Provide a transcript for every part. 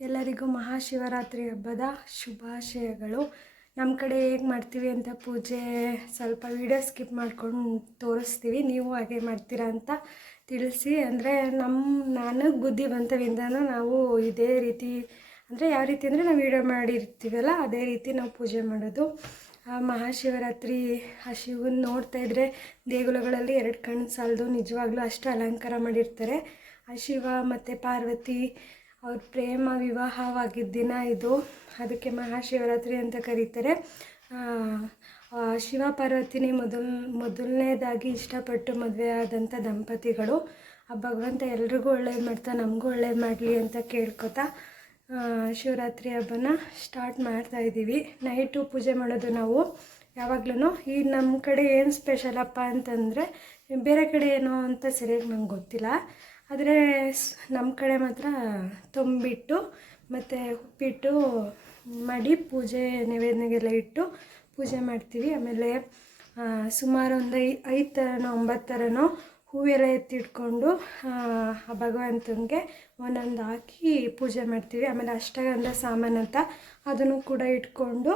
ಎಲ್ಲರಿಗೂ ಮಹಾಶಿವರಾತ್ರಿ ಹಬ್ಬದ ಶುಭಾಶಯಗಳು. ನಮ್ಮ ಕಡೆ ಹೇಗೆ ಮಾಡ್ತೀವಿ ಅಂತ ಪೂಜೆ ಸ್ವಲ್ಪ ವಿಡಿಯೋ ಸ್ಕಿಪ್ ಮಾಡ್ಕೊಂಡು ತೋರಿಸ್ತೀವಿ. ನೀವು ಹಾಗೆ ಮಾಡ್ತೀರಾ ಅಂತ ತಿಳಿಸಿ. ಅಂದರೆ ನನಗೆ ಬುದ್ಧಿವಂತರಿಂದನೂ ನಾವು ಇದೇ ರೀತಿ, ಅಂದರೆ ಯಾವ ರೀತಿ ಅಂದರೆ ನಾವು ವಿಡಿಯೋ ಮಾಡಿರ್ತೀವಲ್ಲ ಅದೇ ರೀತಿ ನಾವು ಪೂಜೆ ಮಾಡೋದು. ಮಹಾಶಿವರಾತ್ರಿ ಆ ಶಿವನ ನೋಡ್ತಾಯಿದ್ರೆ ದೇಗುಲಗಳಲ್ಲಿ 2 ಕಣ್ಣು ಸಾಲದು, ನಿಜವಾಗ್ಲೂ ಅಷ್ಟು ಅಲಂಕಾರ ಮಾಡಿರ್ತಾರೆ. ಆ ಶಿವ ಮತ್ತು ಪಾರ್ವತಿ ಅವ್ರ ಪ್ರೇಮ ವಿವಾಹವಾಗಿದ್ದ ದಿನ ಇದು, ಅದಕ್ಕೆ ಮಹಾಶಿವರಾತ್ರಿ ಅಂತ ಕರೀತಾರೆ. ಶಿವ ಪಾರ್ವತಿನಿ ಮೊದಲನೇದಾಗಿ ಇಷ್ಟಪಟ್ಟು ಮದುವೆ ಆದಂಥ ದಂಪತಿಗಳು. ಆ ಭಗವಂತ ಎಲ್ರಿಗೂ ಒಳ್ಳೇದು ಮಾಡ್ತಾ ನಮಗೂ ಒಳ್ಳೇದು ಮಾಡಲಿ ಅಂತ ಕೇಳ್ಕೊತಾ ಶಿವರಾತ್ರಿ ಹಬ್ಬನ ಸ್ಟಾರ್ಟ್ ಮಾಡ್ತಾಯಿದ್ದೀವಿ. ನೈಟು ಪೂಜೆ ಮಾಡೋದು ನಾವು ಯಾವಾಗ್ಲೂ. ಈ ನಮ್ಮ ಕಡೆ ಏನು ಸ್ಪೆಷಲಪ್ಪ ಅಂತಂದರೆ, ಬೇರೆ ಕಡೆ ಏನೋ ಅಂತ ಸರಿಯಾಗಿ ನಂಗೆ ಗೊತ್ತಿಲ್ಲ, ಆದರೆ ನಮ್ಮ ಕಡೆ ಮಾತ್ರ ತಂಬಿಟ್ಟು ಮತ್ತು ಉಪ್ಪಿಟ್ಟು ಮಾಡಿ ಪೂಜೆ ನೈವೇದ್ಯಗೆಲ್ಲ ಇಟ್ಟು ಪೂಜೆ ಮಾಡ್ತೀವಿ. ಆಮೇಲೆ ಸುಮಾರು ಒಂದು 5 ಥರನೋ 9 ಥರನೋ ಹೂವೆಲ್ಲ ಎತ್ತಿಟ್ಕೊಂಡು ಆ ಭಗವಂತನಿಗೆ ಒಂದೊಂದು ಹಾಕಿ ಪೂಜೆ ಮಾಡ್ತೀವಿ. ಆಮೇಲೆ ಅಷ್ಟಗಂಧ ಸಾಮಾನು ಅಂತ ಅದನ್ನು ಕೂಡ ಇಟ್ಕೊಂಡು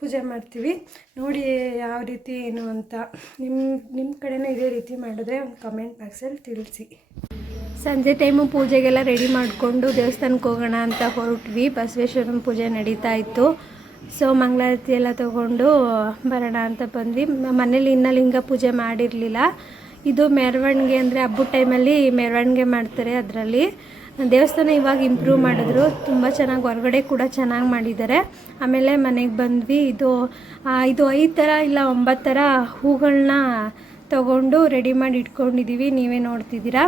ಪೂಜೆ ಮಾಡ್ತೀವಿ. ನೋಡಿ ಯಾವ ರೀತಿ ಏನು ಅಂತ ನಿಮ್ಮ ಕಡೆನೂ ಇದೇ ರೀತಿ ಮಾಡಿದ್ರೆ ಒಂದು ಕಮೆಂಟ್ ಬಾಕ್ಸಲ್ಲಿ ತಿಳಿಸಿ. ಸಂಜೆ ಟೈಮು ಪೂಜೆಗೆಲ್ಲ ರೆಡಿ ಮಾಡಿಕೊಂಡು ದೇವಸ್ಥಾನಕ್ಕೆ ಹೋಗೋಣ ಅಂತ ಹೊರಟ್ವಿ. ಬಸವೇಶ್ವರನ ಪೂಜೆ ನಡೀತಾ ಇತ್ತು. ಸೊ ಮಂಗಳಾರತಿ ಎಲ್ಲ ತೊಗೊಂಡು ಬರೋಣ ಅಂತ ಬಂದ್ವಿ. ಮನೇಲಿ ಇನ್ನೂ ಲಿಂಗ ಪೂಜೆ ಮಾಡಿರಲಿಲ್ಲ. ಇದು ಮೆರವಣಿಗೆ, ಅಂದರೆ ಹಬ್ಬದ ಟೈಮಲ್ಲಿ ಮೆರವಣಿಗೆ ಮಾಡ್ತಾರೆ. ಅದರಲ್ಲಿ ದೇವಸ್ಥಾನ ಇವಾಗ ಇಂಪ್ರೂವ್ ಮಾಡಿದ್ರು, ತುಂಬ ಚೆನ್ನಾಗಿ, ಹೊರಗಡೆ ಕೂಡ ಚೆನ್ನಾಗಿ ಮಾಡಿದ್ದಾರೆ. ಆಮೇಲೆ ಮನೆಗೆ ಬಂದ್ವಿ. ಇದು 5 ಥರ ಇಲ್ಲ 9 ಥರ ಹೂಗಳನ್ನ ತೊಗೊಂಡು ರೆಡಿ ಮಾಡಿ ಇಟ್ಕೊಂಡಿದ್ದೀವಿ, ನೀವೇ ನೋಡ್ತಿದ್ದೀರಾ.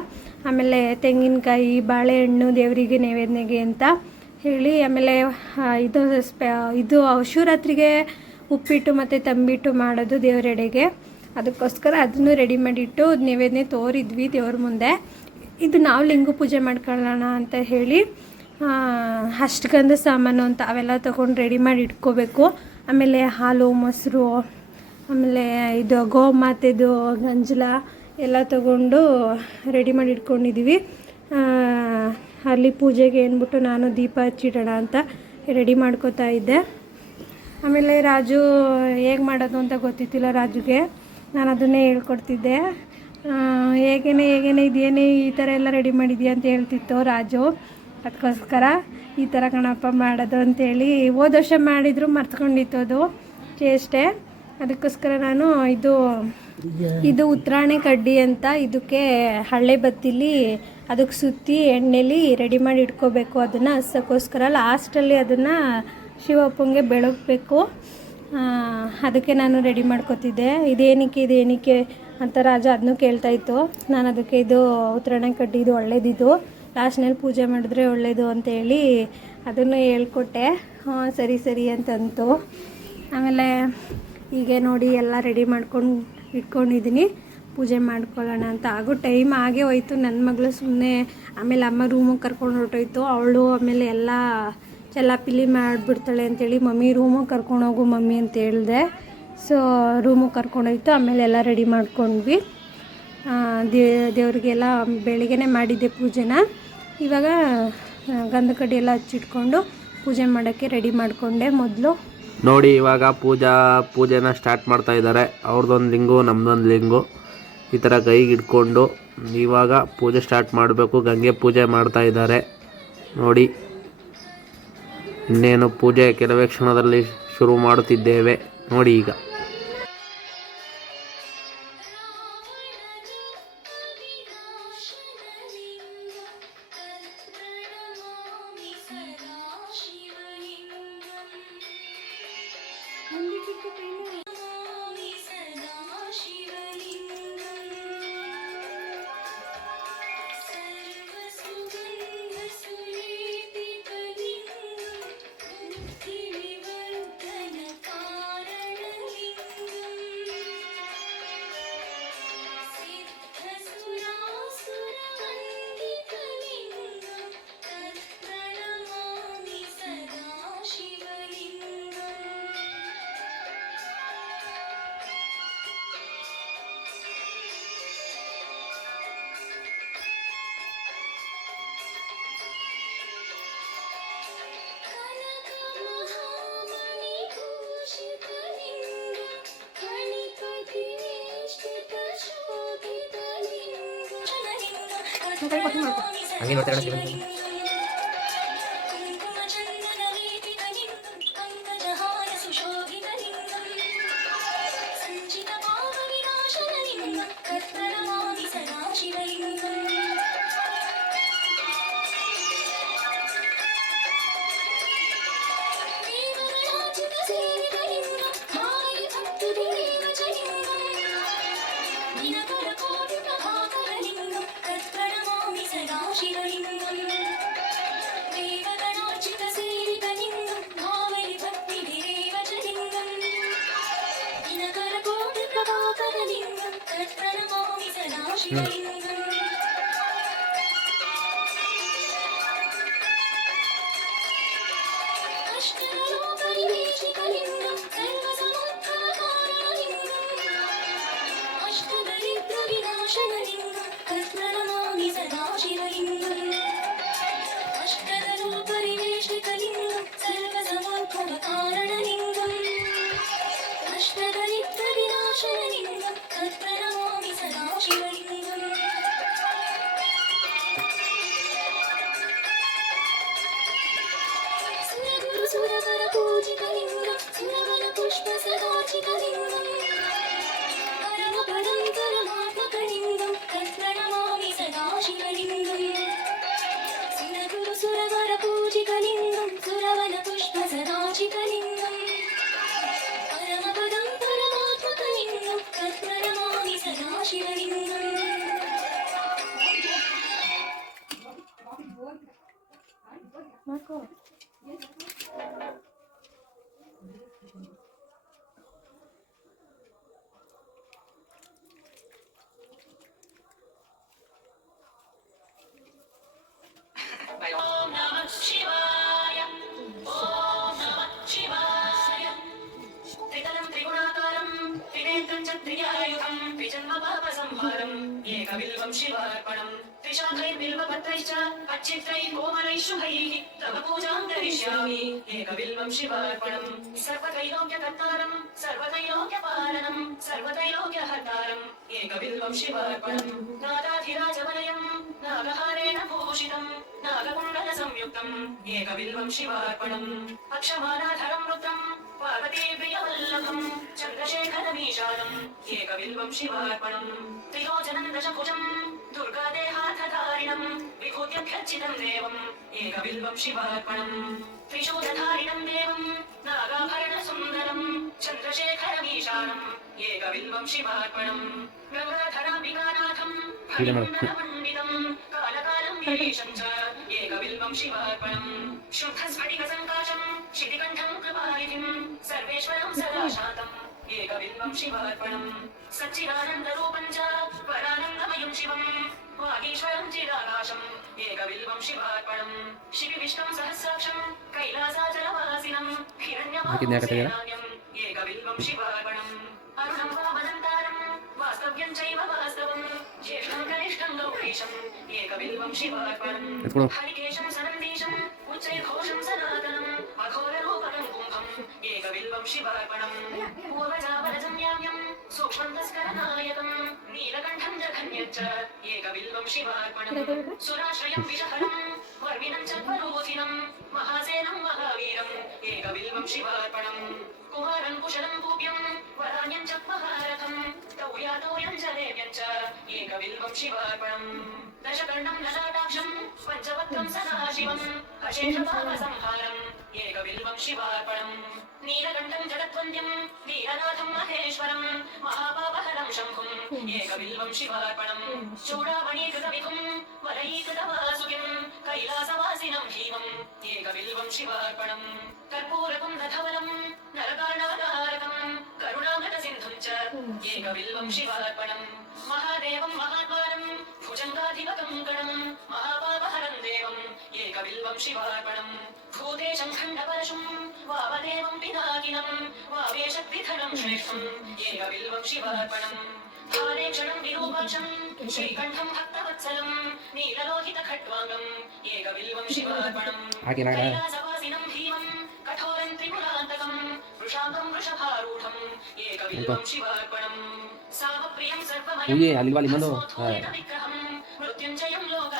ಆಮೇಲೆ ತೆಂಗಿನಕಾಯಿ, ಬಾಳೆಹಣ್ಣು ದೇವರಿಗೆ ನೈವೇದ್ಯಗೆ ಅಂತ ಹೇಳಿ, ಆಮೇಲೆ ಇದು ಶಿವರಾತ್ರಿಗೆ ಉಪ್ಪಿಟ್ಟು ಮತ್ತು ತಂಬಿಟ್ಟು ಮಾಡೋದು ದೇವರೆಡೆಗೆ, ಅದಕ್ಕೋಸ್ಕರ ಅದನ್ನು ರೆಡಿ ಮಾಡಿಟ್ಟು ನೈವೇದ್ಯ ತೋರಿದ್ವಿ ದೇವ್ರ ಮುಂದೆ. ಇದು ನಾವು ಲಿಂಗ ಪೂಜೆ ಮಾಡ್ಕೊಳ್ಳೋಣ ಅಂತ ಹೇಳಿ ಅಷ್ಟಗಂಧ ಸಾಮಾನು ಅಂತ ಅವೆಲ್ಲ ತೊಗೊಂಡು ರೆಡಿ ಮಾಡಿ ಇಟ್ಕೋಬೇಕು. ಆಮೇಲೆ ಹಾಲು, ಮೊಸರು, ಆಮೇಲೆ ಇದು ಗೋಮಾತೆದು ಗಂಜಲ ಎಲ್ಲ ತೊಗೊಂಡು ರೆಡಿ ಮಾಡಿ ಇಟ್ಕೊಂಡಿದ್ದೀವಿ. ಅಲ್ಲಿ ಪೂಜೆಗೆ ಅಂದ್ಬಿಟ್ಟು ನಾನು ದೀಪ ಹಚ್ಚಿಡೋಣ ಅಂತ ರೆಡಿ ಮಾಡ್ಕೋತಾ ಇದ್ದೆ. ಆಮೇಲೆ ರಾಜು ಹೇಗೆ ಮಾಡೋದು ಅಂತ ಗೊತ್ತಿತ್ತಿಲ್ಲ ರಾಜುಗೆ, ನಾನು ಅದನ್ನೇ ಹೇಳ್ಕೊಡ್ತಿದ್ದೆ. ಹೇಗೇನೆ ಇದೇನೇ ಈ ಥರ ಎಲ್ಲ ರೆಡಿ ಮಾಡಿದ್ಯಾ ಅಂತ ಹೇಳ್ತಿತ್ತು ರಾಜು. ಅದಕ್ಕೋಸ್ಕರ ಈ ಥರ ಕಣಪ್ಪ ಮಾಡೋದು ಅಂಥೇಳಿ ಹೋದ ವರ್ಷ ಮಾಡಿದ್ರು ಮರ್ತ್ಕೊಂಡಿತ್ತು ಅದು ಚೇಷ್ಟೆ. ಅದಕ್ಕೋಸ್ಕರ ನಾನು ಇದು ಉತ್ತರಾಣಿ ಕಡ್ಡಿ ಅಂತ, ಇದಕ್ಕೆ ಹಳ್ಳೆ ಬತ್ತಿಲಿ ಅದಕ್ಕೆ ಸುತ್ತಿ ಎಣ್ಣೆಲಿ ರೆಡಿ ಮಾಡಿ ಇಟ್ಕೋಬೇಕು. ಅದನ್ನು ಹಸೋಕ್ಕೋಸ್ಕರ ಲಾಸ್ಟಲ್ಲಿ ಅದನ್ನು ಶಿವಪ್ಪಂಗೆ ಬೆಳಗಬೇಕು. ಅದಕ್ಕೆ ನಾನು ರೆಡಿ ಮಾಡ್ಕೋತಿದ್ದೆ. ಇದೇನಕ್ಕೆ ಅಂತ ರಾಜ ಅದನ್ನೂ ಕೇಳ್ತಾಯಿತ್ತು. ನಾನು ಅದಕ್ಕೆ ಇದು ಉತ್ತರಾಣಿ ಕಡ್ಡಿ, ಇದು ಒಳ್ಳೇದಿದು, ಲಾಸ್ಟ್ನಲ್ಲಿ ಪೂಜೆ ಮಾಡಿದ್ರೆ ಒಳ್ಳೆಯದು ಅಂತೇಳಿ ಅದನ್ನು ಹೇಳ್ಕೊಟ್ಟೆ. ಸರಿ ಅಂತಂತು. ಆಮೇಲೆ ಹೀಗೆ ನೋಡಿ ಎಲ್ಲ ರೆಡಿ ಮಾಡ್ಕೊಂಡು ಇಟ್ಕೊಂಡಿದ್ದೀನಿ, ಪೂಜೆ ಮಾಡ್ಕೊಳ್ಳೋಣ ಅಂತ. ಹಾಗೂ ಟೈಮ್ ಆಗೇ ಹೋಯ್ತು. ನನ್ನ ಮಗಳು ಸುಮ್ಮನೆ ಆಮೇಲೆ ಅಮ್ಮ ರೂಮಿಗೆ ಕರ್ಕೊಂಡು ಹೊರಟೋಯ್ತು ಅವಳು. ಆಮೇಲೆ ಎಲ್ಲ ಚೆಲ್ಲಾಪಿಲ್ಲಿ ಮಾಡಿಬಿಡ್ತಾಳೆ ಅಂತೇಳಿ ಮಮ್ಮಿ ರೂಮಿಗೆ ಕರ್ಕೊಂಡೋಗು ಮಮ್ಮಿ ಅಂತ ಹೇಳಿದೆ. ಸೊ ರೂಮಿಗೆ ಕರ್ಕೊಂಡೋಯ್ತು. ಆಮೇಲೆ ಎಲ್ಲ ರೆಡಿ ಮಾಡ್ಕೊಂಡ್ವಿ. ದೇವರಿಗೆಲ್ಲ ಬೆಳಿಗ್ಗೆ ಮಾಡಿದ್ದೆ ಪೂಜೆನ. ಇವಾಗ ಗಂಧ ಕಡ್ಡಿ ಎಲ್ಲ ಹಚ್ಚಿಟ್ಕೊಂಡು ಪೂಜೆ ಮಾಡೋಕ್ಕೆ ರೆಡಿ ಮಾಡಿಕೊಂಡೆ ಮೊದಲು. ನೋಡಿ ಇವಾಗ ಪೂಜೆನ ಸ್ಟಾರ್ಟ್ ಮಾಡ್ತಾ ಇದ್ದಾರೆ. ಅವ್ರದ್ದೊಂದು ಲಿಂಗು, ನಮ್ಮದೊಂದು ಲಿಂಗು, ಈ ಥರ ಕೈಗೆ ಇಟ್ಕೊಂಡು ಇವಾಗ ಪೂಜೆ ಸ್ಟಾರ್ಟ್ ಮಾಡಬೇಕು. ಗಂಗೆ ಪೂಜೆ ಮಾಡ್ತಾ ಇದ್ದಾರೆ ನೋಡಿ. ಇನ್ನೇನು ಪೂಜೆ ಕೆಲವೇ ಕ್ಷಣದಲ್ಲಿ ಶುರು ಮಾಡುತ್ತಿದ್ದೇವೆ ನೋಡಿ. ಈಗ ಹಂಗೆ ನೋಡ್ತಾರೆ एकबिल्वं शिवार्पणम् त्रिशाखैर्बिल्वपत्रैश्च अच्छित्रैः कोमलैः शुभैः तव पूजां करिष्यामि एकबिल्वं शिवार्पणम् सर्वत्रैलोक्यकर्तारम् सर्वत्रैलोक्यपालनम् सर्वत्रैलोक्यहर्तारम् एकबिल्वं शिवार्पणम् नागाधिराजवलयम् नागहारेण भूषितम् नागकुण्डलसंयुक्तम् एकबिल्वं शिवार्पणम् अक्षमालाधरम् रुद्रम् पार्वतीप्रियवल्लभम् चन्द्रशेखरमीशानम् एकबिल्वं शिवार्पणम् त्रिलोचनम् दशभुजम् दुर्गादेहार्थधारिणम् विभूत्यभ्यर्चितम् देवम् एकबिल्वं शिवार्पणम् त्रिशूलधारिणम् देवम् नागाभरणसुन्दरम् चन्द्रशेखरमीशानम् एकबिल्वं शिवार्पणम् गङ्गाधराम्बिकानाथम् फणिकुण्डलमण्डितम् कालकालम् गिरीशम् च एकबिल्वं शिवार्पणम् शुद्धस्फटिकसङ्काशम् शितिकण्ठम् कृपानिधिम् सर्वेश्वरम् सदा शान्तम् एकबिल्वं शिवार्पणम् सच्चिदानन्दरूपम् च परानन्दमयम् शिवम् वागीश्वरम् चिदाकाशम् एकबिल्वं शिवार्पणम् शिविविष्णुम् सहस्राक्षम् कैलासाचलवासिनम् हिरण्यमाहुसेनान्यम् एकबिल्वं शिवार्पणम् अरुणम् वामनन्तारम् वास्तव्यम् चैव वास्तवम् ज्येष्ठम् कनिष्ठम् गौरीशम् एकबिल्वं शिवार्पणम् हरिकेशम् सनन्दीशम् उच्चैर्घोषम् सनातनम् अघोररूपकम् कुम्भम् एकबिल्वं शिवार्पणम् पूर्वजावरजम् याम्यम् सूक्ष्मम् तस्करनायकम् नीलकण्ठम् जघन्यच्च एकबिल्वं शिवार्पणम् सुराश्रयम् विषहरम् वर्मिणम् चर्वरोधिनम् महासेनम् महावीरम् एकबिल्वं शिवार्पणम् कुमारम् कुशलम् पूप्यम् वरान्यम् च महारथम् तौर्यातौर्यम् च देव्यम् च एकबिल्वं शिवार्पणम् दशकर्णम् ललाटाक्षम् पञ्चवक्त्रम् सदाशिवम् अशेषपापसंहारम् एकबिल्वं शिवार्पणम् नीलकण्ठम् जगद्वन्द्यम् वीरनाथम् महेश्वरम् महापापहरम् शम्भुम् एकबिल्वं शिवार्पणम् चूडामणीकृतविभुम् वलयीकृतवासुकिम् कैलासवासिनम् भीमम् एकबिल्वं शिवार्पणम् कर्पूरकुन्दधवलम् नरकाणाकारकम् करुणामृतसिन्धुम् च एकबिल्वं शिवार्पणम् महादेवम् महात्मानम् भुजङ्गाधिपकम् गणम् महापापहरम् देवम् एकबिल्वं शिवार्पणम् भूतेशम् खण्डपरशुम् वामदेवम् पिनाकिनम् वावेशक्तिधरम् श्रेष्ठम् एकबिल्वं शिवार्पणम् भारेक्षणम् विरूपाक्षम् श्रीकण्ठम् भक्तवत्सलम् नीललोहितखड्वाङ्गम् एकबिल्वं शिवार्पणम् कैलासवासिनम् भीमम् कठोरम् त्रिपुरान्तकम् वृषाकम् वृषभारूढम् एकबिल्वं शिवार्पणम् सामप्रियम् सर्वमयम् विग्रहम् मृत्युञ्जयम् लोक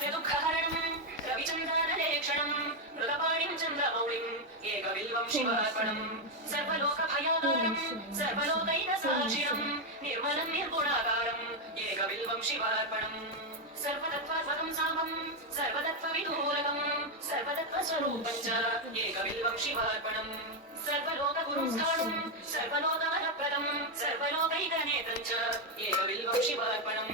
नित्यदुःखहरणं रविचन्द्रानलेक्षणं मृगपाणिं चन्द्रमौळिं एकबिल्वं शिवार्पणं सर्वलोकभयाकारं सर्वलोकैकसाक्षिणं निर्मलं निर्गुणाकारं एकबिल्वं शिवार्पणं सर्वतत्त्वात्मकं सामं सर्वतत्त्वविदूरकं सर्वतत्त्वस्वरूपं च एकबिल्वं शिवार्पणं सर्वलोकगुरुं स्थाणुं सर्वलोकानप्रदं सर्वलोकैकनेत्रं च एकबिल्वं शिवार्पणं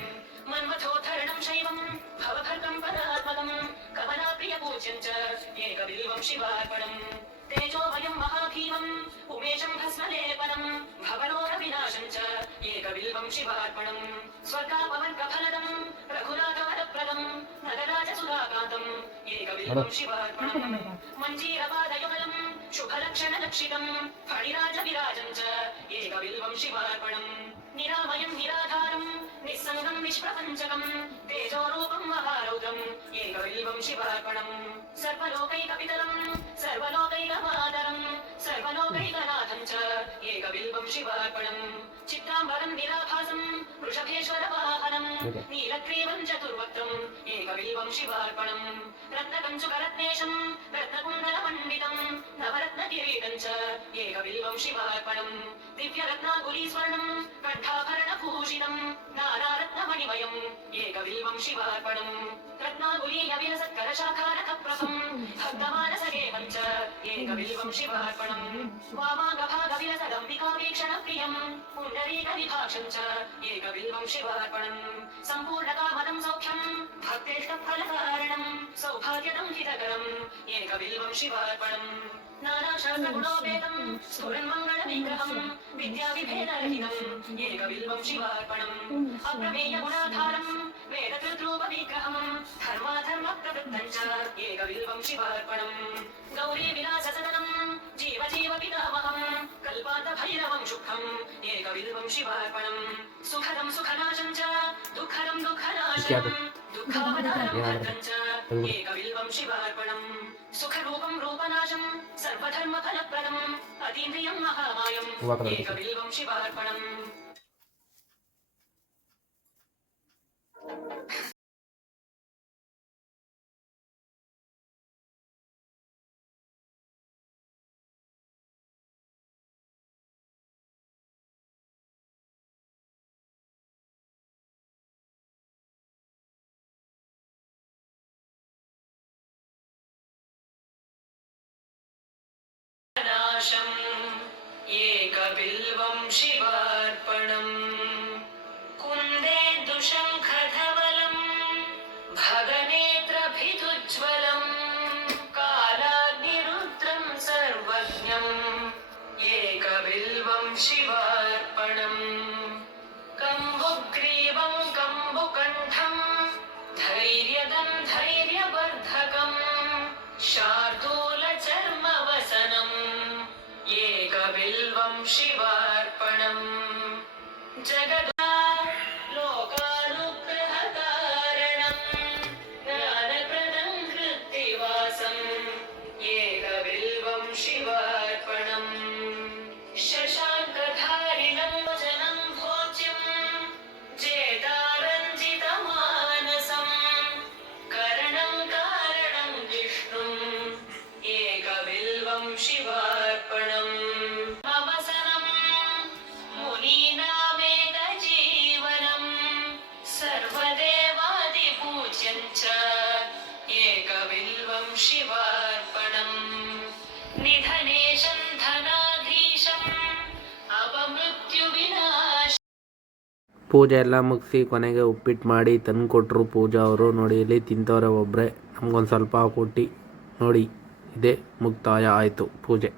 मन्मथोद्धरणं शैवं भवभर्गं परात्मकं कमलाप्रियपूज्यं च एकबिल्वं शिवार्पणं तेजोमयं महाभीमम् उमेशं भस्मलेपनं भवरोगविनाशं च एकबिल्वं शिवार्पणं स्वर्गापवर्गफलदं रघुनाथवरप्रदं नगराजसुधाकान्तम् एकबिल्वं शिवार्पणं मञ्जीरपादयुगलं शुभलक्षणलक्षितं फणिराजविराजं च एकबिल्वं शिवार्पणं निरामयं निराधारं निस्सङ्गं निष्प्रपञ्चकं तेजोरूपं महारौद्रम् एकबिल्वं शिवार्पणं सर्वलोकैकपितरं सर्वलोकैकमातरं सर्वलोकैकनाथं च एकबिल्वं शिवार्पणं चित्राम्बरं निराभासं वृषभेश्वरवाहनं नीलग्रीवं चतुर्वक्त्रम् एकबिल्वं शिवार्पणं रत्नकञ्चुकरत्नेशं रत्नकुण्डलमण्डितं नवरत्नकिरीटं च एकबिल्वं शिवार्पणं दिव्यरत्नाकुलीस्वर्णं कण्ठाभरणभूषितं नानारत्नमणिमयम् एकबिल्वं शिवार्पणं रत्नाकुलीयविलसत्करशाखारकप्रभं भक्तमानसगेहं च एकबिल्वं शिवार्पणं वामाङ्गभागविलसदम्बिकावीक्षणप्रियं पुण्डरीकविभाक्षं च एकबिल्वं शिवार्पणं सम्पूर्णकामदं सौख्यं भक्तेष्टफलकारणं सौभाग्यदं हितकरम् एकबिल्वं शिवार्पणं नानाशास्त्रगुणोपेतं स्फुरन्मङ्गलविग्रहं विद्याविभेदरहितम् एकबिल्वं शिवार्पणम् अप्रमेयगुणाधारं वेदकृद्रूपविग्रहं धर्माधर्मप्रवृत्तं च एकबिल्वं शिवार्पणं गौरीविलाससदनं जीवजीवपितामहं कल्पान्तभैरवं शुभम् एकबिल्वं शिवार्पणं सुखदं सुखनाशं च दुःखदं दुःखनाशं दुःखावतारं भद्रं च एकबिल्वं शिवार्पणं सुखरूपं रूपनाशं सर्वधर्मफलप्रदम् अतीन्द्रियं महामायम् एकबिल्वं शिवार्पणम् एकबिल्वं शिवार्पणम् कुन्देन्दुशङ्खधवलं भगनेत्रभिदुज्ज्वलं कालाग्निरुद्रं सर्वज्ञम् एकबिल्वं शिवार्पणम् कम्बुग्रीवं कम्बुकण्ठं धैर्यदं धैर्यवर्धकम् शार्दूलचर्मवसनम् एकबिल्वं शिवार्पणम् जगदा लोकानुग्रहकारणं ज्ञानप्रदं कृत्तिवासम् एकबिल्वं शिवार्पणम् शशाङ्कधारिणं जनं भोज्यं जेतारञ्जितमानसं करणं कारणं विष्णुम् एकबिल्वं शिवार्पणम् ममसनं मुनीनामेकजीवनं सर्वदेवादिपूज्यं च एकबिल्वं शिवार्पणम् निधनेशं धनाधीशम् अपमृत्युविनाश ಪೂಜೆ ಎಲ್ಲ ಮುಗಿಸಿ ಕೊನೆಗೆ ಉಪ್ಪಿಟ್ಟು ಮಾಡಿ ತಂದು ಕೊಟ್ಟರು ಪೂಜಾ ಅವರು. ನೋಡಿ ಇಲ್ಲಿ ತಿಂತವ್ರೆ ಒಬ್ಬರೇ, ನಮಗೊಂದು ಸ್ವಲ್ಪ ಕೊಟ್ಟು ನೋಡಿ. ಇದೇ ಮುಕ್ತಾಯ ಆಯಿತು ಪೂಜೆ.